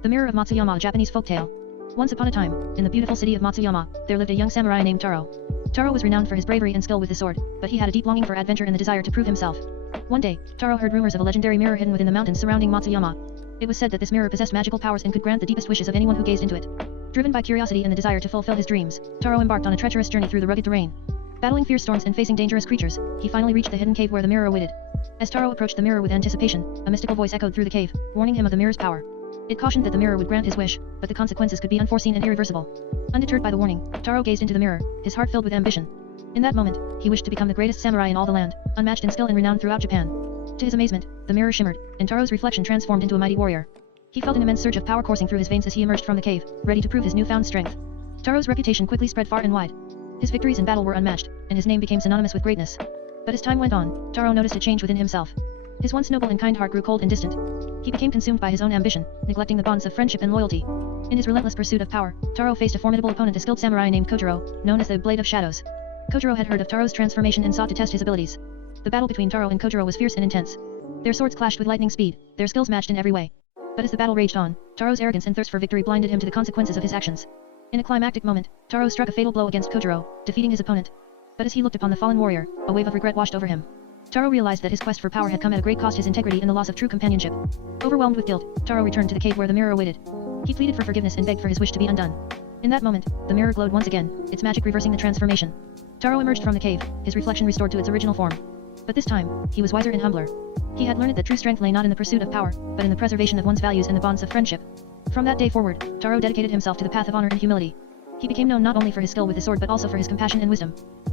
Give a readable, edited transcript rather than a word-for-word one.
The Mirror of Matsuyama, a Japanese folktale. Once upon a time, in the beautiful city of Matsuyama, there lived a young samurai named Taro. Taro was renowned for his bravery and skill with the sword, but he had a deep longing for adventure and the desire to prove himself. One day, Taro heard rumors of a legendary mirror hidden within the mountains surrounding Matsuyama. It was said that this mirror possessed magical powers and could grant the deepest wishes of anyone who gazed into it. Driven by curiosity and the desire to fulfill his dreams, Taro embarked on a treacherous journey through the rugged terrain. Battling fierce storms and facing dangerous creatures, he finally reached the hidden cave where the mirror awaited. As Taro approached the mirror with anticipation, a mystical voice echoed through the cave, warning him of the mirror's power. It cautioned that the mirror would grant his wish, but the consequences could be unforeseen and irreversible. Undeterred by the warning, Taro gazed into the mirror, his heart filled with ambition. In that moment, he wished to become the greatest samurai in all the land, unmatched in skill and renowned throughout Japan. To his amazement, the mirror shimmered, and Taro's reflection transformed into a mighty warrior. He felt an immense surge of power coursing through his veins as he emerged from the cave, ready to prove his newfound strength. Taro's reputation quickly spread far and wide. His victories in battle were unmatched, and his name became synonymous with greatness. But as time went on, Taro noticed a change within himself. His once noble and kind heart grew cold and distant. He became consumed by his own ambition, neglecting the bonds of friendship and loyalty. In his relentless pursuit of power, Taro faced a formidable opponent, a skilled samurai named Kojiro, known as the Blade of Shadows. Kojiro had heard of Taro's transformation and sought to test his abilities. The battle between Taro and Kojiro was fierce and intense. Their swords clashed with lightning speed, their skills matched in every way. But as the battle raged on, Taro's arrogance and thirst for victory blinded him to the consequences of his actions. In a climactic moment, Taro struck a fatal blow against Kojiro, defeating his opponent. But as he looked upon the fallen warrior, a wave of regret washed over him. Taro realized that his quest for power had come at a great cost, his integrity and the loss of true companionship. Overwhelmed with guilt, Taro returned to the cave where the mirror awaited. He pleaded for forgiveness and begged for his wish to be undone. In that moment, the mirror glowed once again, its magic reversing the transformation. Taro emerged from the cave, his reflection restored to its original form. But this time, he was wiser and humbler. He had learned that true strength lay not in the pursuit of power, but in the preservation of one's values and the bonds of friendship. From that day forward, Taro dedicated himself to the path of honor and humility. He became known not only for his skill with the sword but also for his compassion and wisdom.